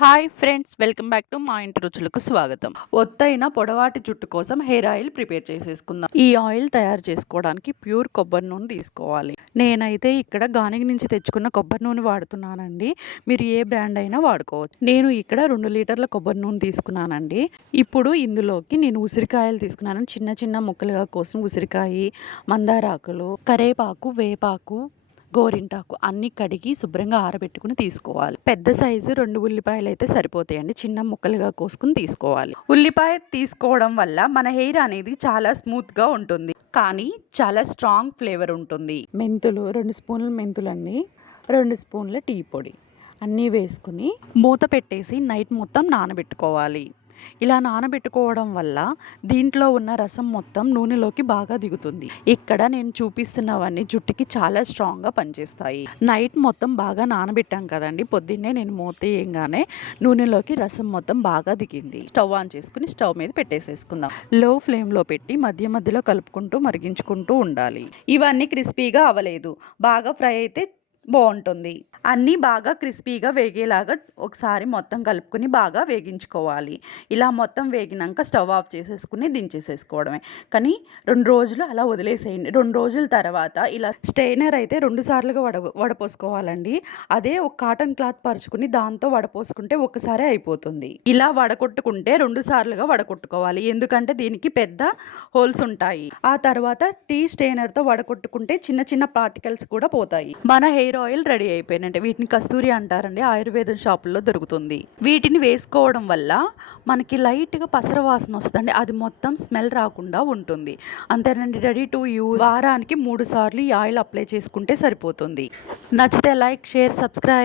Hi friends welcome back to మా ఇంటి రుచులకు స్వాగతం. ఒత్తైన పొడవాటి జుట్టు కోసం హెయిర్ ఆయిల్ ప్రిపేర్ చేసేసుకుందాం. ఈ ఆయిల్ తయారు చేసుకోవడానికి ప్యూర్ కొబ్బరి నూనె తీసుకోవాలి. నేనైతే ఇక్కడ గానిగ నుంచి తెచ్చుకున్న కొబ్బరి నూనె వాడుతున్నానండి. మీరు ఏ బ్రాండ్ అయినా వాడుకోవచ్చు. నేను ఇక్కడ రెండు లీటర్ల కొబ్బరి నూనె తీసుకున్నానండి. ఇప్పుడు ఇందులోకి నేను ఉసిరికాయలు తీసుకున్నాను. చిన్న చిన్న ముక్కలుగా కోసం ఉసిరికాయ మందారాకులు కరేపాకు వేపాకు గోరింటాకు అన్ని కడిగి శుభ్రంగా ఆరబెట్టుకుని తీసుకోవాలి. పెద్ద సైజు రెండు ఉల్లిపాయలు అయితే సరిపోతాయండి. చిన్న ముక్కలుగా కోసుకుని తీసుకోవాలి. ఉల్లిపాయ తీసుకోవడం వల్ల మన హెయిర్ అనేది చాలా స్మూత్గా ఉంటుంది. కానీ చాలా స్ట్రాంగ్ ఫ్లేవర్ ఉంటుంది. మెంతులు రెండు స్పూన్ల మెంతులన్నీ రెండు స్పూన్ల టీ పొడి అన్నీ వేసుకుని మూత పెట్టేసి నైట్ మొత్తం నానబెట్టుకోవాలి. ఇలా నానబెట్టుకోవడం వల్ల దీంట్లో ఉన్న రసం మొత్తం నూనెలోకి బాగా దిగుతుంది. ఇక్కడ నేను చూపిస్తున్నవన్నీ జుట్టుకి చాలా స్ట్రాంగ్గా పనిచేస్తాయి. నైట్ మొత్తం బాగా నానబెట్టాం కదండి పొద్దున్నే నేను మూత వేయంగానే నూనెలోకి రసం మొత్తం బాగా దిగింది. స్టవ్ ఆన్ చేసుకుని స్టవ్ మీద పెట్టేసేసుకుందాం. లో ఫ్లేమ్లో పెట్టి మధ్య మధ్యలో కలుపుకుంటూ మరిగించుకుంటూ ఉండాలి. ఇవన్నీ క్రిస్పీగా అవ్వలేదు. బాగా ఫ్రై అయితే బాగుంటుంది. అన్నీ బాగా క్రిస్పీగా వేగేలాగా ఒకసారి మొత్తం కలుపుకుని బాగా వేగించుకోవాలి. ఇలా మొత్తం వేగినాక స్టవ్ ఆఫ్ చేసేసుకుని దించేసేసుకోవడమే. కానీ రెండు రోజులు అలా వదిలేసేయండి. రెండు రోజుల తర్వాత ఇలా స్టెయినర్ అయితే రెండు సార్లుగా వడ వడపోసుకోవాలండి. అదే ఒక కాటన్ క్లాత్ పరుచుకుని దాంతో వడపోసుకుంటే ఒకసారి అయిపోతుంది. ఇలా వడకొట్టుకుంటే రెండు సార్లుగా వడకొట్టుకోవాలి. ఎందుకంటే దీనికి పెద్ద హోల్స్ ఉంటాయి. ఆ తర్వాత టీ స్టెయినర్తో వడకొట్టుకుంటే చిన్న చిన్న పార్టికల్స్ కూడా పోతాయి. మన హెయిర్ ఆయిల్ రెడీ అయిపోయినట్టే వీటిని కస్తూరి అంటారండి. ఆయుర్వేదం షాపుల్లో దొరుకుతుంది. వీటిని వేసుకోవడం వల్ల మనకి లైట్గా పసర వాసన వస్తుందండి. అది మొత్తం స్మెల్ రాకుండా ఉంటుంది. అంతేనండి రెడీ టు యూజ్. వారానికి మూడు సార్లు ఈ ఆయిల్ అప్లై చేసుకుంటే సరిపోతుంది. నచ్చితే లైక్ షేర్ సబ్స్క్రైబ్.